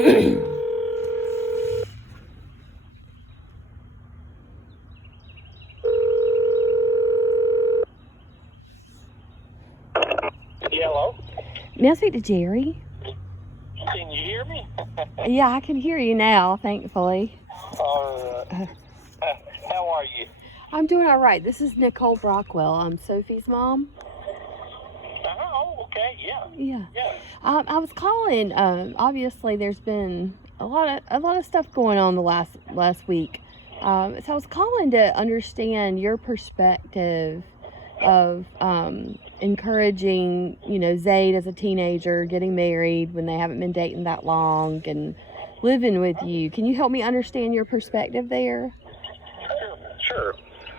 Hello? May I speak to Jerry? Can you hear me? Yeah, I can hear you now, thankfully. How are you? I'm doing all right. This is Nicole Brockwell. I'm Sophie's mom. Oh, okay, yeah. I was calling. Obviously, there's been a lot of stuff going on the last week. So I was calling to understand your perspective of encouraging, Zaid as a teenager, getting married when they haven't been dating that long, and living with you. Can you help me understand your perspective there? Sure.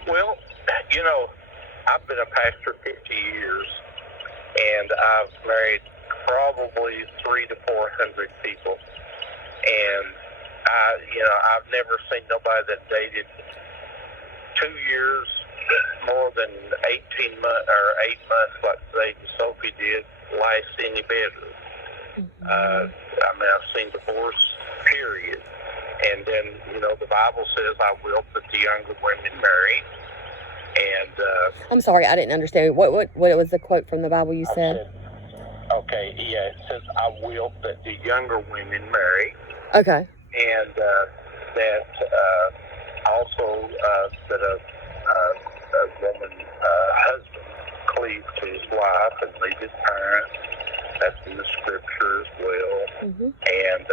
Well, I've been a pastor 50 years, and I've married probably 300 to 400 people. And I've never seen nobody that dated 2 years, more than 18 months or 8 months like Zaid and Sophie did, last any better. I've seen divorce, period. And then, the Bible says, I will that the younger women marry. And I'm sorry, I didn't understand. What was the quote from the Bible you said? It says, I will that the younger women marry. Okay. And that also that a woman husband cleave to his wife and leave his parents. That's in the scripture as well. Mm-hmm. And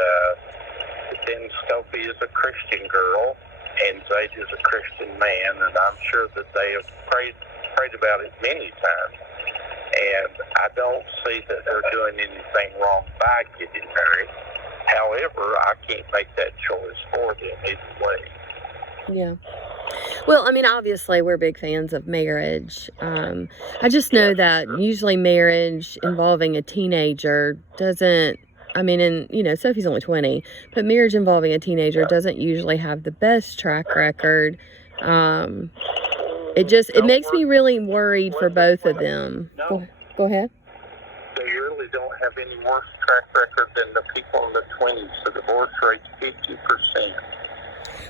then Sophie is a Christian girl, and Zaid is a Christian man, and I'm sure that they have prayed about it many times. And I don't see that they're doing anything wrong by getting married. However, I can't make that choice for them either way. Yeah. Well, obviously we're big fans of marriage. I just know that usually marriage involving a teenager doesn't, Sophie's only 20, but marriage involving a teenager doesn't usually have the best track record. It makes me really worried for both of them. Go ahead. They really don't have any worse track record than the people in the 20s. The divorce rate's 50%.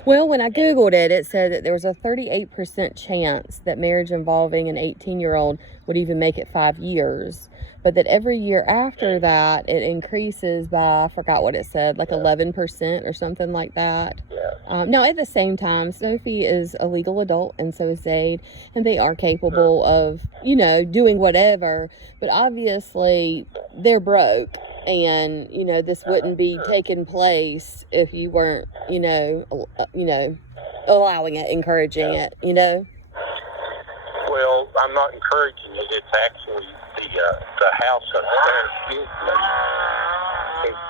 Well, when I Googled it, it said that there was a 38% chance that marriage involving an 18-year-old would even make it 5 years. But that every year after that, it increases by, I forgot what it said, like 11% or something like that. Now, at the same time, Sophie is a legal adult, and so is Zaid, and they are capable of, doing whatever. But obviously, they're broke, and, this wouldn't be taking place if you weren't, allowing it, encouraging it, Well, I'm not encouraging it. It's actually the house upstairs is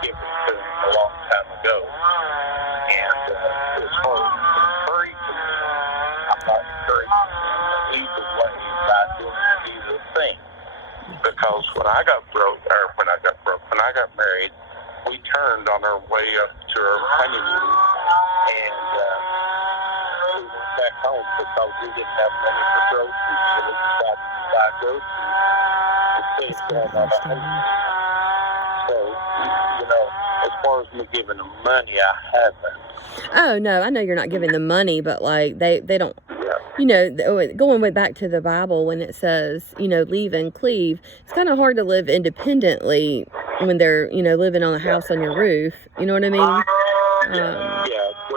given to them a long time ago. And as far as encouraging, I'm not encouraging either way by doing either thing. Because when I got married, we turned on our way up to our honeymoon, and we went back home because we didn't have money for groceries, so we decided to buy groceries instead of going on a honeymoon. So, as far as me giving them money, I haven't. Oh, no, I know you're not giving them money, but, they don't, going way back to the Bible when it says, leave and cleave, it's kind of hard to live independently when they're, living on a house on your roof. You know what I mean?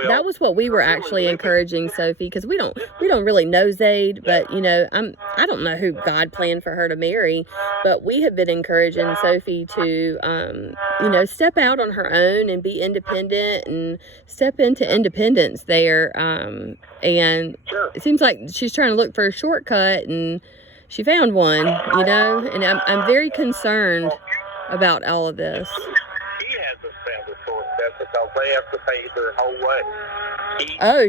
That was what we were actually encouraging Sophie, because we don't really know Zaid, but I don't know who God planned for her to marry, but we have been encouraging Sophie to step out on her own and be independent and step into independence there. And it seems like she's trying to look for a shortcut, and she found one, and I'm very concerned about all of this. He hasn't found a shortcut because they have to pay their whole way.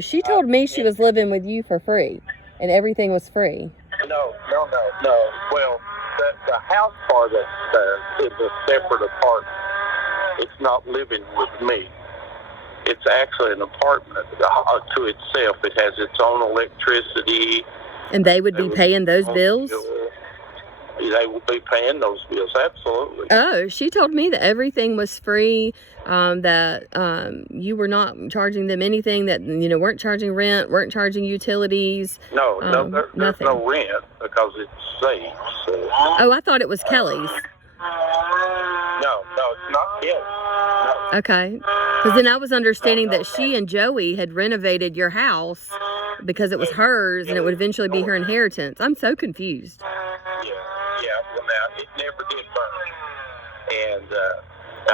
She told me she was living with you for free, and everything was free. No. Well, the house part is a separate apartment. It's not living with me. It's actually an apartment to itself. It has its own electricity. And they would be paying those bills? they will be paying those bills. Absolutely. Oh, she told me that everything was free, that you were not charging them anything, that, weren't charging rent, weren't charging utilities. No, there's nothing. no rent because it's saved. So. Oh, I thought it was Kelly's. No, it's not Kelly. No. Okay. Because then I was understanding that she and Joey had renovated your house because it was hers and it would eventually be her inheritance. I'm so confused. Yeah. Well, now, it never did burn. And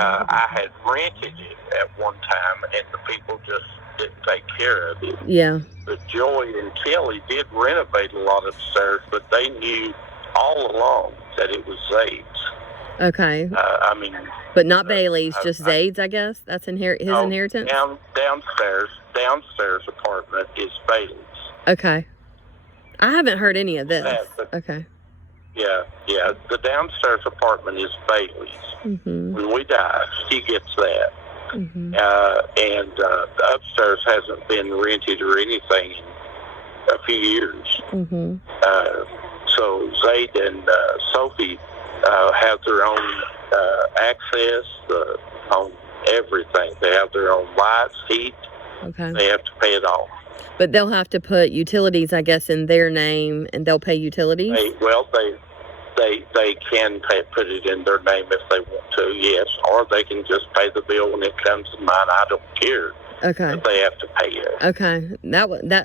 I had rented it at one time, and the people just didn't take care of it. Yeah. But Joey and Kelly did renovate a lot upstairs, but they knew all along that it was Zade's. Okay. But not Bailey's, just Zade's, I guess. That's his inheritance? Downstairs apartment is Bailey's. Okay. I haven't heard any of this. Okay. Yeah. The downstairs apartment is Bailey's. Mm-hmm. When we die, she gets that. Mm-hmm. And the upstairs hasn't been rented or anything in a few years. Mm-hmm. So Zade and Sophie have their own access on everything. They have their own lights, heat. Okay. They have to pay it all. But they'll have to put utilities, I guess, in their name, and they'll pay utilities? They can put it in their name if they want to, yes. Or they can just pay the bill when it comes to mine. I don't care. Okay. But they have to pay it. Okay.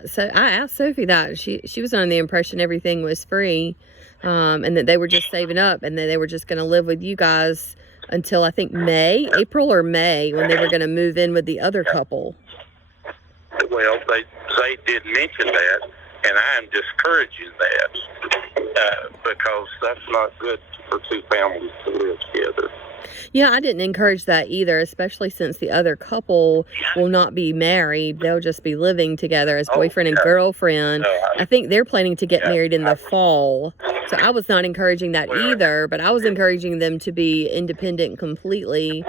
So I asked Sophie that. She was under the impression everything was free, and that they were just saving up, and that they were just going to live with you guys until I think April or May, when they were going to move in with the other couple. Well, they did mention that, and I am discouraging that because that's not good for two families to live together. Yeah, I didn't encourage that either, especially since the other couple will not be married. They'll just be living together as boyfriend and girlfriend. I think they're planning to get married in the fall. So I was not encouraging that either, but I was encouraging them to be independent completely,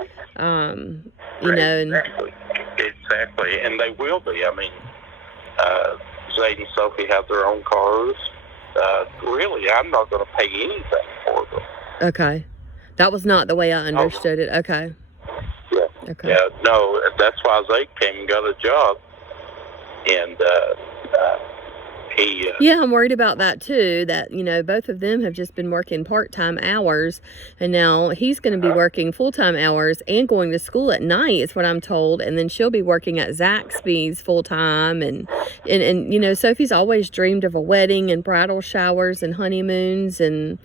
Exactly, and they will be. Zade and Sophie have their own cars. Really, I'm not going to pay anything for them. Okay. That was not the way I understood it. Okay. Yeah. Okay. Yeah, no, that's why Zade came and got a job. And he... Yeah, I'm worried about that too, that, both of them have just been working part-time hours, and now he's going to be working full-time hours and going to school at night, is what I'm told, and then she'll be working at Zaxby's full-time, and Sophie's always dreamed of a wedding and bridal showers and honeymoons, and...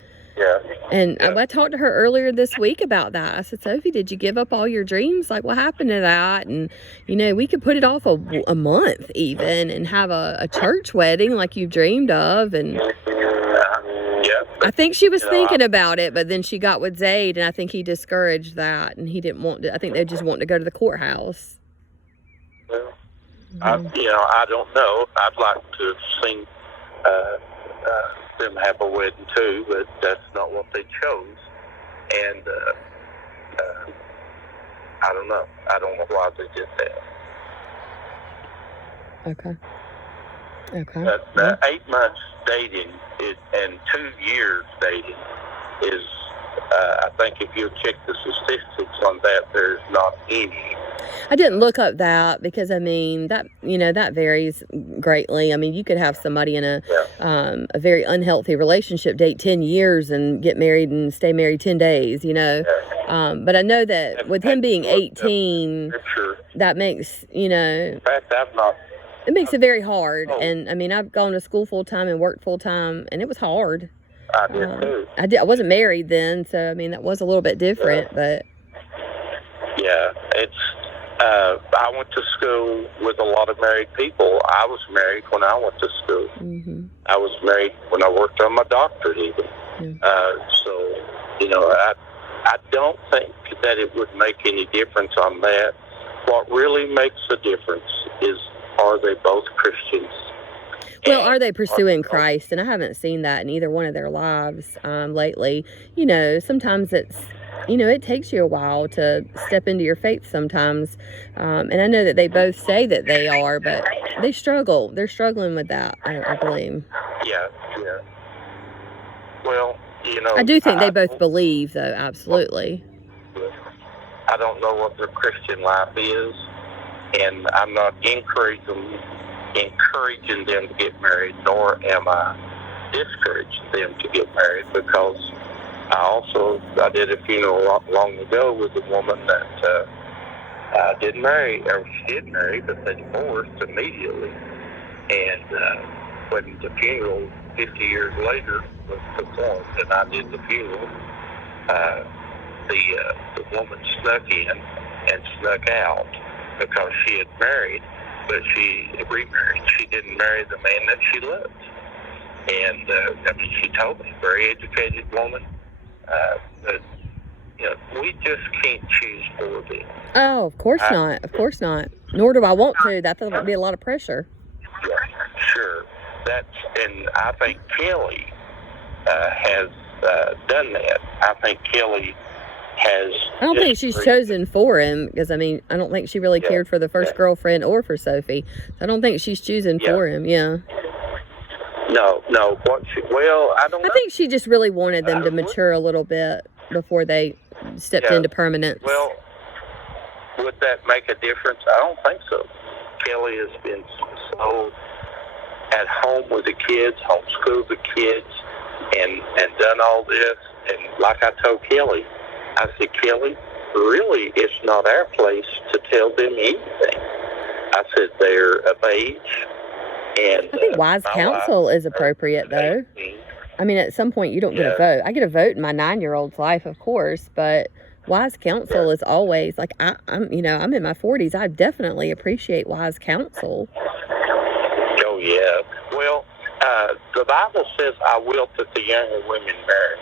I talked to her earlier this week about that. I said, Sophie, did you give up all your dreams? Like, what happened to that? And, we could put it off a month even and have a church wedding like you dreamed of. And I think she was thinking about it, but then she got with Zade, and I think he discouraged that, and he didn't want to. I think they just wanted to go to the courthouse. Well, I don't know. I'd like to have seen them have a wedding too, but that's not what they chose. And I don't know. I don't know why they did that. Okay. 8 months dating and 2 years dating is, I think if you check the statistics on that, there's not any. I didn't look up that because, that that varies greatly. You could have somebody in a very unhealthy relationship date 10 years and get married and stay married 10 days, But I know that with him being 18, that makes, In fact, it makes it very hard. And, I've gone to school full-time and worked full-time, and it was hard. I did too. I wasn't married then, so, that was a little bit different, but... Yeah, it's... I went to school with a lot of married people. I was married when I went to school. Mm-hmm. I was married when I worked on my doctorate even. I don't think that it would make any difference on that. What really makes a difference is, are they both Christians? Well, are they pursuing Christ? And I haven't seen that in either one of their lives lately. Sometimes it's... it takes you a while to step into your faith sometimes. And I know that they both say that they are, but they struggle. They're struggling with that, I believe. Yeah. Well, you know, I do think they both believe, though. Absolutely. I don't know what their Christian life is, and I'm not encouraging them to get married, nor am I discouraging them to get married, because I did a funeral long ago with a woman that didn't marry, or she did marry, but they divorced immediately. And when the funeral 50 years later was performed and I did the funeral, the woman snuck in and snuck out because she had married, but she remarried. She didn't marry the man that she loved. And she told me, very educated woman, but we just can't choose for them. Oh, of course not. Of course not. Nor do I want to. That would be a lot of pressure. Yeah, sure. And I think Kelly has done that. I think Kelly has. I don't think she's chosen for him, because I don't think she really cared for the first girlfriend or for Sophie. So I don't think she's choosing for him. Yeah. No. I don't know. I think she just really wanted them to mature a little bit before they stepped into permanence. Well, would that make a difference? I don't think so. Kelly has been so at home with the kids, homeschooled the kids, and done all this. And like I told Kelly, I said, Kelly, really, it's not our place to tell them anything. I said, they're of age. And I think wise counsel is appropriate, though. At some point, you don't get a vote. I get a vote in my 9-year-old's life, of course, but wise counsel is always, like, I'm in my 40s. I definitely appreciate wise counsel. Oh, yeah. Well, the Bible says, I will that the younger women marry.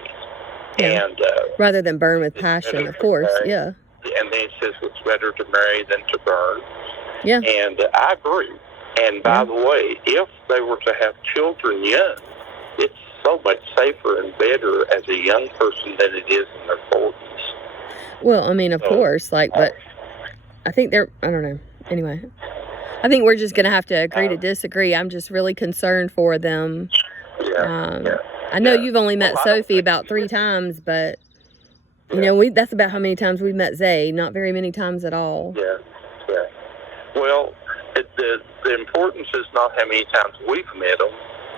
Yeah. And rather than burn with passion, of course, yeah. And then it says it's better to marry than to burn. Yeah. And I agree. And by the way, if they were to have children young, it's so much safer and better as a young person than it is in their 40s. Well, of course, but I think I don't know. Anyway, I think we're just going to have to agree to disagree. I'm just really concerned for them. I know you've only met Sophie about 3 times, but, that's about how many times we've met Zay. Not very many times at all. Yeah. Well, the importance is not how many times we've met them.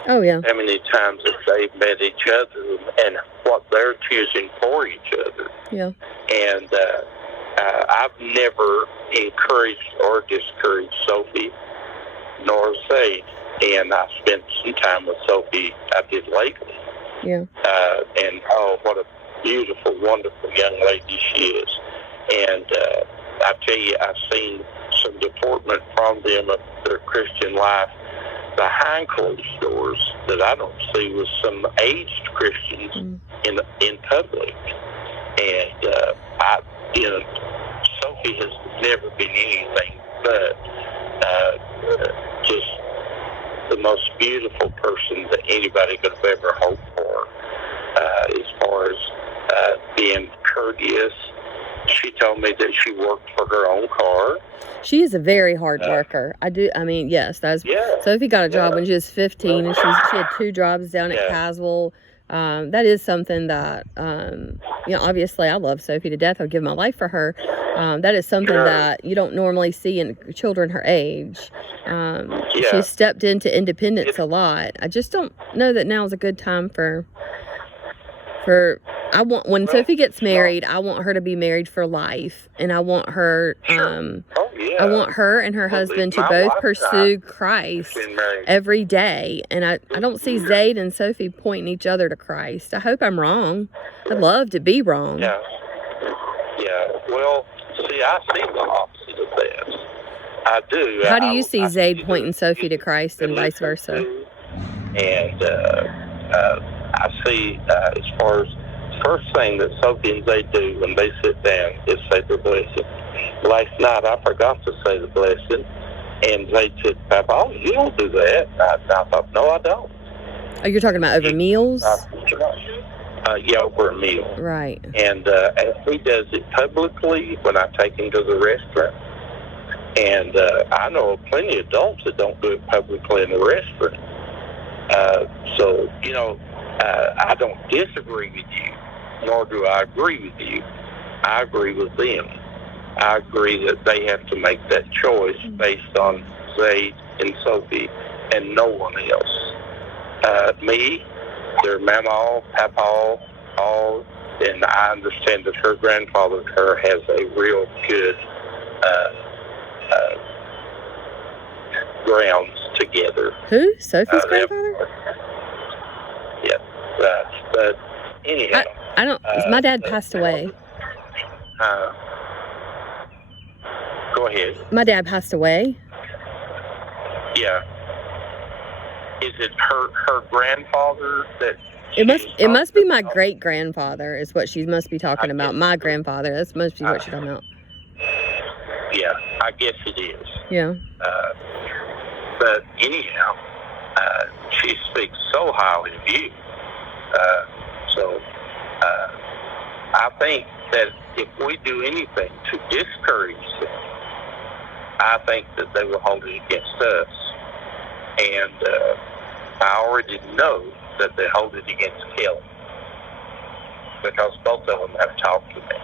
Oh, yeah. How many times that they've met each other and what they're choosing for each other. Yeah. And I've never encouraged or discouraged Sophie nor Zay. And I spent some time with Sophie, I did lately. Yeah. And what a beautiful, wonderful young lady she is. And I tell you, I've seen some deportment from them of their Christian life behind closed doors that I don't see with some aged Christians in public. And Sophie has never been anything but just the most beautiful person that anybody could have ever hoped for, as far as being courteous. She told me that she worked for her own car. She is a very hard worker. Yes. Sophie got a job when she was 15, and she had 2 jobs down at Caswell. That is something that, obviously I love Sophie to death. I'll give my life for her. That is something that you don't normally see in children her age. She stepped into independence a lot. I just don't know that now is a good time when Sophie gets married, I want her to be married for life, and I want her, I want her and her husband to both pursue Christ every day. And I don't see Zayd and Sophie pointing each other to Christ. I hope I'm wrong. I'd love to be wrong. Yeah. Well, see, I see the opposite of that. I do. How do you see Zayd pointing Sophie to Christ and vice versa? And I see, as far as first thing that Sophie and Zayd do when they sit down is say the blessing. Last night I forgot to say the blessing, and Zayd said, Papa, oh, you don't do that. I thought, no, I don't. Oh, you're talking about over meals? Over a meal. Right. And he does it publicly when I take him to the restaurant. And I know of plenty of adults that don't do it publicly in the restaurant. So, I don't disagree with you, nor do I agree with you. I agree with them. I agree that they have to make that choice based on Zaid and Sophie and no one else. Me, their mama, papa, all, and I understand that her grandfather, has a real good grounds together. Who? Sophie's grandfather? Yeah, but anyhow. I don't. My dad passed away. Go ahead. My dad passed away. Yeah. Is it her grandfather that? It must be my great grandfather is what she must be talking about. My grandfather. That's must be what she's talking about. Yeah, I guess it is. Yeah. But anyhow, she speaks so highly of you. I think that if we do anything to discourage them, I think that they will hold it against us. And I already know that they hold it against Kelly, because both of them have talked to me.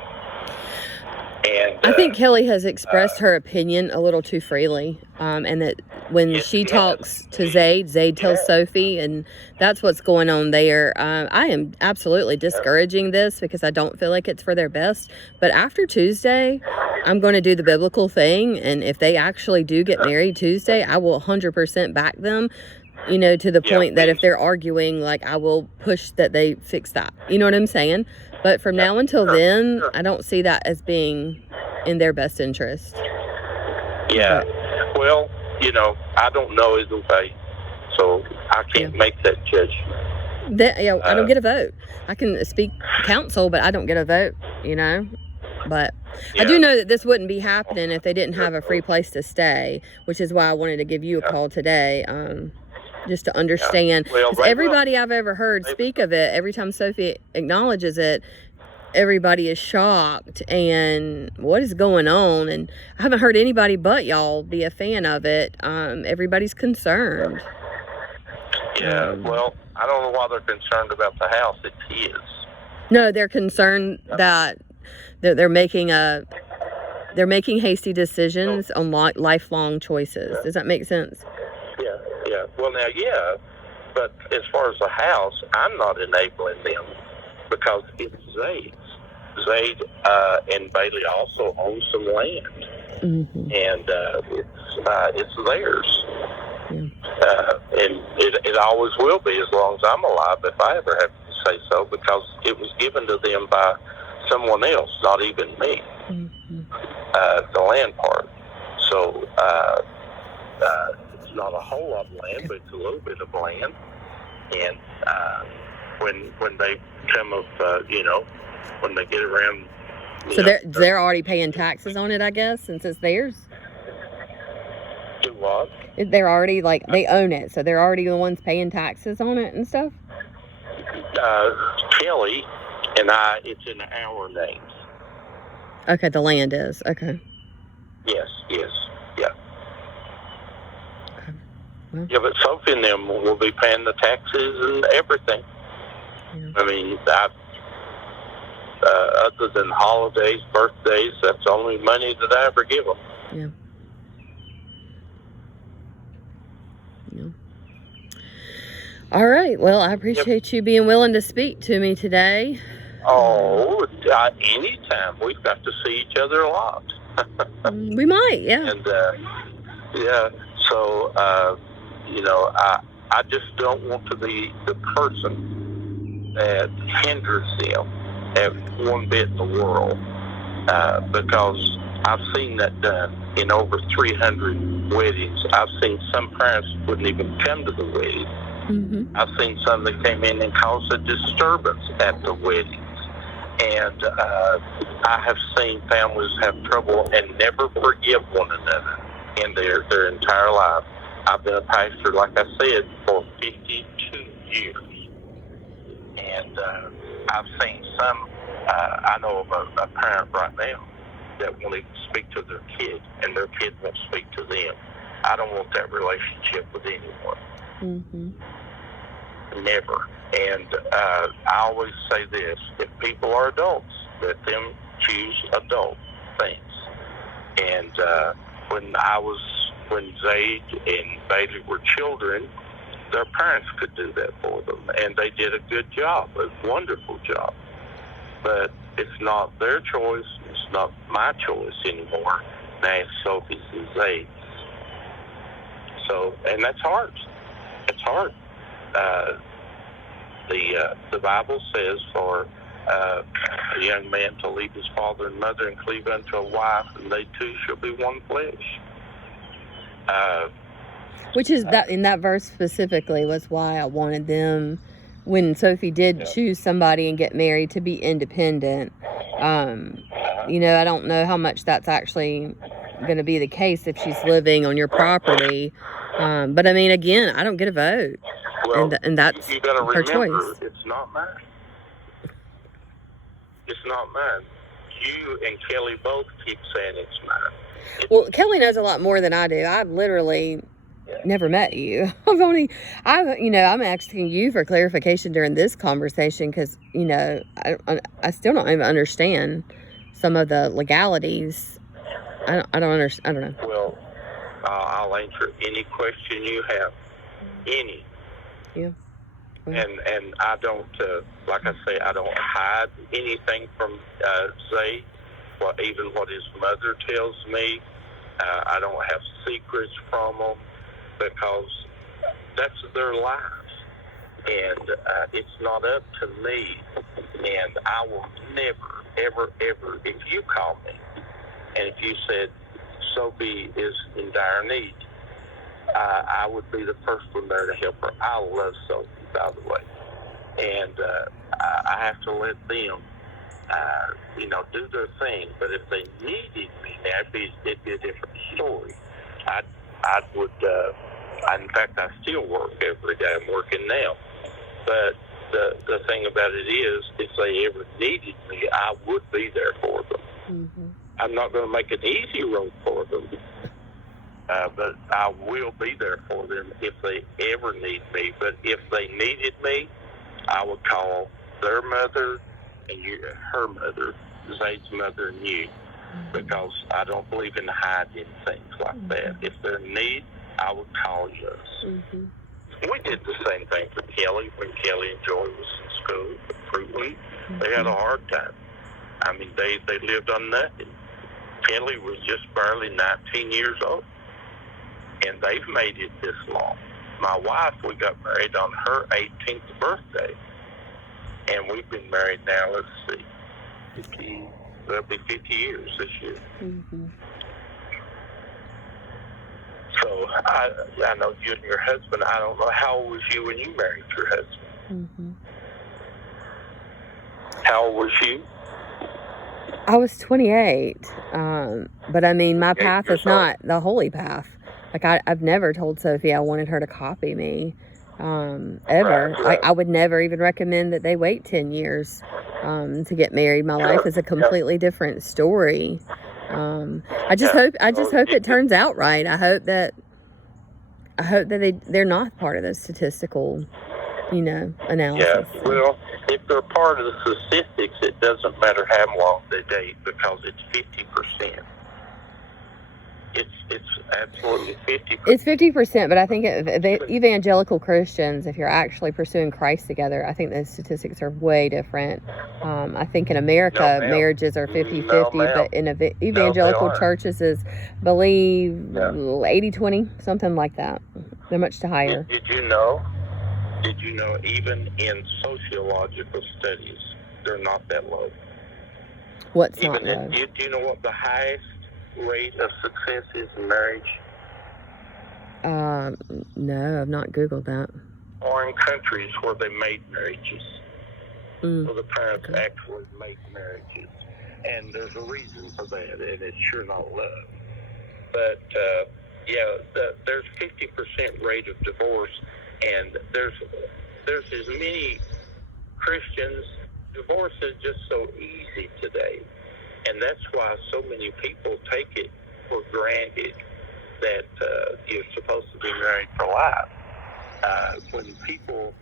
And I think Kelly has expressed her opinion a little too freely, and that when she talks to Zaid tells Sophie, and that's what's going on there. I am absolutely discouraging this because I don't feel like it's for their best. But after Tuesday, I'm going to do the biblical thing, and if they actually do get married Tuesday, I will 100% back them. You know, to the point that if they're arguing, like, I will push that they fix that. You know what I'm saying? But from now until then, I don't see that as being in their best interest. Yeah. Well, you know, I don't know either way, so I can't make that judgment. I don't get a vote. I can speak counsel, but I don't get a vote, you know? But I do know that this wouldn't be happening if they didn't have a free place to stay, which is why I wanted to give you a call today. Just to understand. Everybody I've ever heard speak of it, every time Sophie acknowledges it, everybody is shocked and what is going on? And I haven't heard anybody but y'all be a fan of it. Everybody's concerned. Yeah, well, I don't know why they're concerned about the house. It's his. No, they're concerned that they're making hasty decisions on lifelong choices. Does that make sense? Yeah. Well, now, but as far as the house, I'm not enabling them because it's Zaid's. Zaid and Bailey also own some land, and it's theirs. And it always will be as long as I'm alive, if I ever have to say so, because it was given to them by someone else, not even me, the land part. So it's not a whole lot of land, but it's a little bit of land. And when they come of, when they get around. So they're already paying taxes on it, I guess, since it's theirs? Do what? They're already, they own it, so they're already the ones paying taxes on it and stuff? Kelly and I, it's in our names. Okay, the land is. Okay. Yes, yeah. Okay. Well, yeah, but Sophie and them will be paying the taxes and everything. Yeah. I mean, other than holidays, birthdays, that's the only money that I ever give them. Yeah. All right. Well, I appreciate you being willing to speak to me today. Oh, anytime. We've got to see each other a lot. We might, yeah. And, so, I just don't want to be the person that hinders them at one bit in the world, because I've seen that done in over 300 weddings. I've seen some parents wouldn't even come to the wedding. I've seen some that came in and caused a disturbance at the weddings. And I have seen families have trouble and never forgive one another in their entire life. I've been a pastor, like I said, for 52 years. And I've seen some, I know of a parent right now that won't even speak to their kid, and their kid won't speak to them. I don't want that relationship with anyone. never. And I always say this: if people are adults, let them choose adult things. And when Zaid and Bailey were children, their parents could do that for them, and they did a good job, a wonderful job. But it's not their choice. It's not my choice anymore. Now it's Sophie's and Zaid's. So, and that's hard. It's hard. The Bible says for a young man to leave his father and mother and cleave unto a wife, and they two shall be one flesh. Which is that in that verse specifically was why I wanted them, when Sophie did choose somebody and get married, to be independent. You know, I don't know how much that's actually going to be the case if she's living on your property. But I mean, again, I don't get a vote. Well, and that's you gotta her remember, choice. it's not mine. It's not mine. You and Kelly both keep saying it's mine. Well, Kelly knows a lot more than I do. I've literally never met you. I'm asking you for clarification during this conversation because, you know, I still don't even understand some of the legalities. I don't understand. I don't know. Well, I'll answer any question you have. Any. Yeah. Well. And I don't, like I say, I don't hide anything from Zay, even what his mother tells me. I don't have secrets from them because that's their lives. And it's not up to me. And I will never, ever, ever, if you call me and if you said Sophie is in dire need, I would be the first one there to help her. I love Sophie, by the way. And I have to let them, do their thing. But if they needed me, it'd be a different story. I would, in fact, I still work every day. I'm working now. But the thing about it is, if they ever needed me, I would be there for them. Mm-hmm. I'm not going to make an easy road for them. But I will be there for them if they ever need me. But if they needed me, I would call their mother and her mother, Zaid's mother, and you, because I don't believe in hiding things like that. If they're in need, I would call you. Mm-hmm. We did the same thing for Kelly when Kelly and Joy was in school at Fruitland. Mm-hmm. They had a hard time. I mean, they lived on nothing. Kelly was just barely 19 years old. And they've made it this long. My wife, we got married on her 18th birthday. And we've been married now, let's see, that'll be 50 years this year. Mm-hmm. So I know you and your husband, I don't know, how old was you when you married your husband? Mm-hmm. How old was you? I was 28. But I mean, my path is not the holy path. Like, I've never told Sophie I wanted her to copy me, ever. Right. I would never even recommend that they wait 10 years to get married. My life is a completely different story. I just hope it turns out right. I hope that they're not part of the statistical, analysis. Yeah, well, if they're part of the statistics, it doesn't matter how long they date because it's 50%. It's absolutely 50%. It's 50%, but I think evangelical Christians, if you're actually pursuing Christ together, I think the statistics are way different. I think in America, marriages are 50-50, but in evangelical churches is, believe, 80-20, something like that. They're much higher. Did you know, even in sociological studies, they're not that low? What's not low? Do you know what the highest rate of success is in marriage? No, I've not Googled that. Or in countries where they made marriages. Where the parents actually make marriages. And there's a reason for that, and it's sure not love. But, there's 50% rate of divorce, and there's as many Christians. Divorce is just so easy today. And that's why so many people take it for granted that you're supposed to be married for life. When people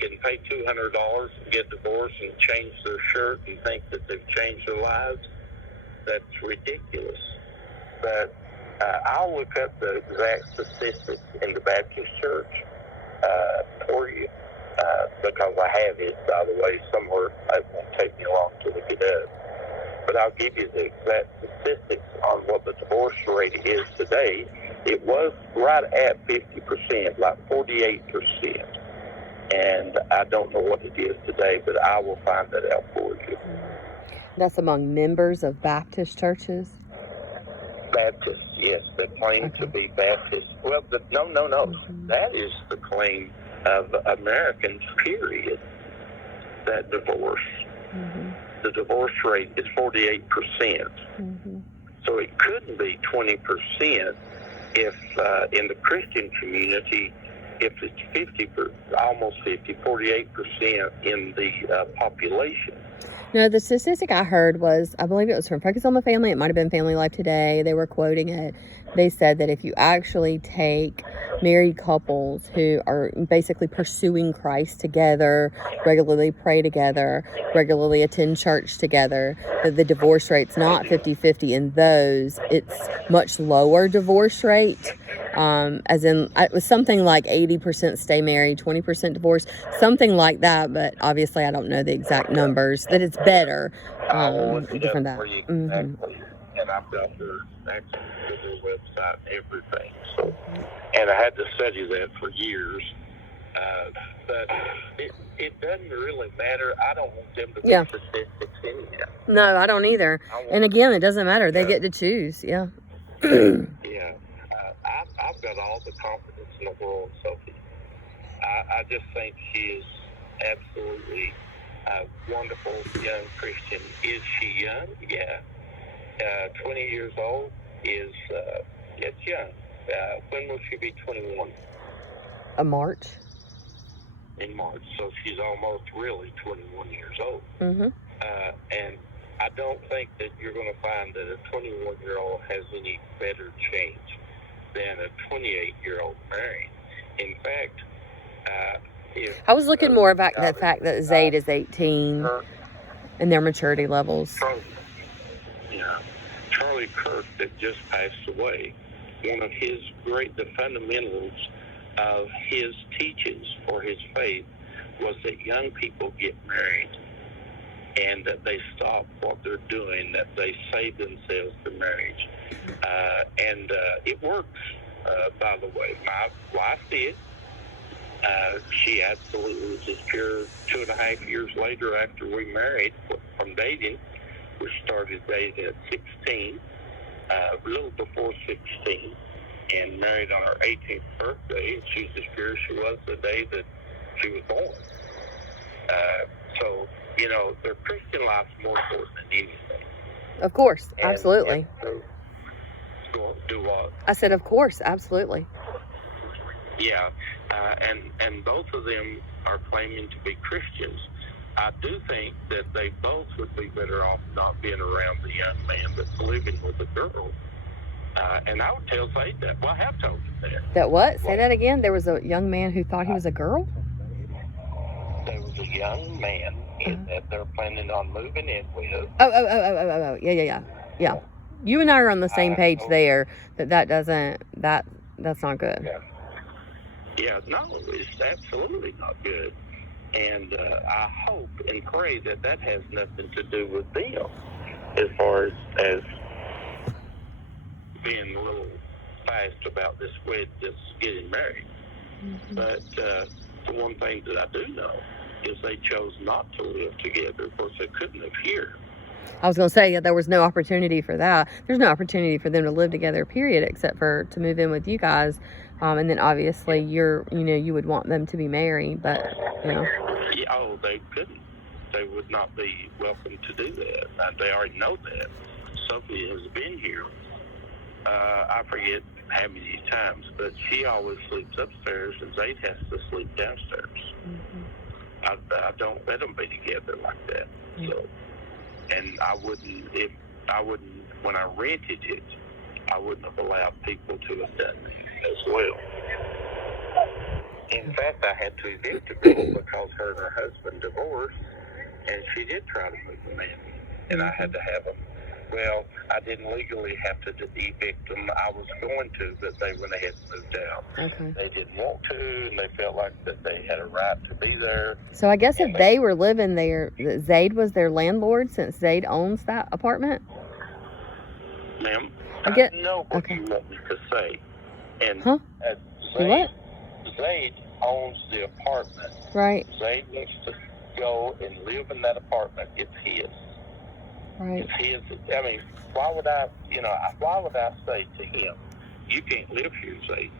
can pay $200 and get divorced and change their shirt and think that they've changed their lives, that's ridiculous. But I'll look up the exact statistics in the Baptist church for you, because I have it, by the way, somewhere. It won't take me long to look it up. But I'll give you the exact statistics on what the divorce rate is today. It was right at 50%, like 48%. And I don't know what it is today, but I will find that out for you. That's among members of Baptist churches? Baptist, yes. They claim to be Baptist. Well, no. Mm-hmm. That is the claim of Americans, period, that divorce. Mm-hmm. The divorce rate is 48%. Mm-hmm. So it couldn't be 20% if in the Christian community, if it's almost 48% in the population. No, the statistic I heard was, I believe it was from Focus on the Family. It might have been Family Life Today. They were quoting it. They said that if you actually take married couples who are basically pursuing Christ together, regularly pray together, regularly attend church together, that the divorce rate's not 50-50 in those. It's much lower divorce rate. As in, it was something like 80% stay married, 20% divorce, something like that. But obviously, I don't know the exact numbers. That it's better. Different that. Exactly. And I've got their website and everything. So, and I had to study that for years. But it doesn't really matter. I don't want them to be statistics anyhow. No, I don't either. And again, it doesn't matter. They get to choose. Yeah. Yeah. I've got all the confidence in the world, Sophie. I just think she is absolutely a wonderful young Christian. Is she young? Yeah. 20 years old is it's young. When will she be 21? March. In March. So she's almost really 21 years old. Mm-hmm. And I don't think that you're going to find that a 21-year-old has any better change than a 28-year-old married. In fact, I was looking more about the fact that Zaid is 18 and their maturity levels. Charlie Kirk, that just passed away, one of the fundamentals of his teachings for his faith was that young people get married and that they stop what they're doing, that they save themselves for marriage. And it works, by the way. My wife did. She absolutely was just pure 2.5 years later after we married from dating. We started dating at 16, a little before 16, and married on her 18th birthday. And she's as pure as she was the day that she was born. So, their Christian life's more important than anything. Of course, absolutely. Do what? I said, of course, absolutely. Yeah, and both of them are claiming to be Christians. I do think that they both would be better off not being around the young man that's living with a girl. And I would tell Zaid that. Well, I have told him that. That what? Say that again? There was a young man who thought he was a girl? There was a young man that they're planning on moving in with. Oh. Yeah. You and I are on the same page there. That's not good. Yeah, no, it's absolutely not good. And I hope and pray that has nothing to do with them as far as being a little fast about this getting married. Mm-hmm. But the one thing that I do know is they chose not to live together. Of course, they couldn't have here. I was going to say, there was no opportunity for that. There's no opportunity for them to live together, period, except for to move in with you guys. And then obviously you would want them to be married, but, Yeah, they couldn't. They would not be welcome to do that. They already know that. Sophie has been here, I forget how many times, but she always sleeps upstairs and Zaid has to sleep downstairs. Mm-hmm. I don't let them be together like that. Mm-hmm. So, and I wouldn't, when I rented it, I wouldn't have allowed people to have done that as well. In fact, I had to evict the girl because her and her husband divorced, and she did try to move them in, and I had to have them. Well, I didn't legally have to evict them. I was going to, but they went ahead and moved out. Okay. They didn't want to, and they felt like that they had a right to be there. So I guess if they were living there, Zaid was their landlord since Zaid owns that apartment? Ma'am, I get- know what okay. you want me to say. And Huh? What? Zaid owns the apartment. Right. Zaid wants to go and live in that apartment. It's his. Right. It's his. I mean, why would I say to him, you can't live here, Zaid?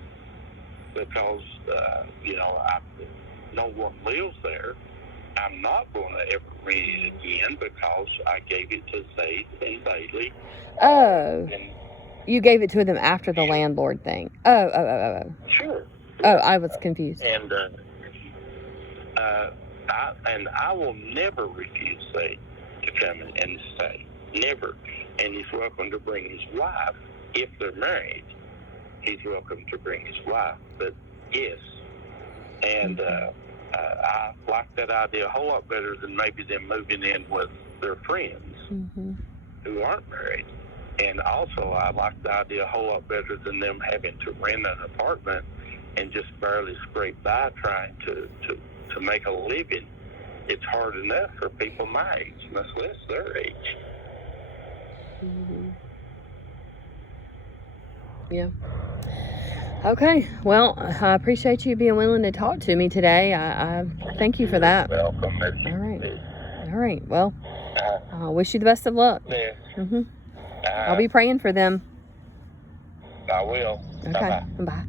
Because, no one lives there. I'm not going to ever rent it again because I gave it to Zaid and Bailey. Oh. And You gave it to them after the landlord thing. Oh. sure. Oh, I was confused. And I will never refuse Zaid to come and stay. Never. And he's welcome to bring his wife. If they're married, he's welcome to bring his wife. But yes. And I like that idea a whole lot better than maybe them moving in with their friends who aren't married. And also, I like the idea a whole lot better than them having to rent an apartment and just barely scrape by trying to make a living. It's hard enough for people my age, much less their age. Yeah. Okay. Well, I appreciate you being willing to talk to me today. I thank you for that. You're welcome. All right. Well, I wish you the best of luck. Yeah. I'll be praying for them. I will. Okay. Bye.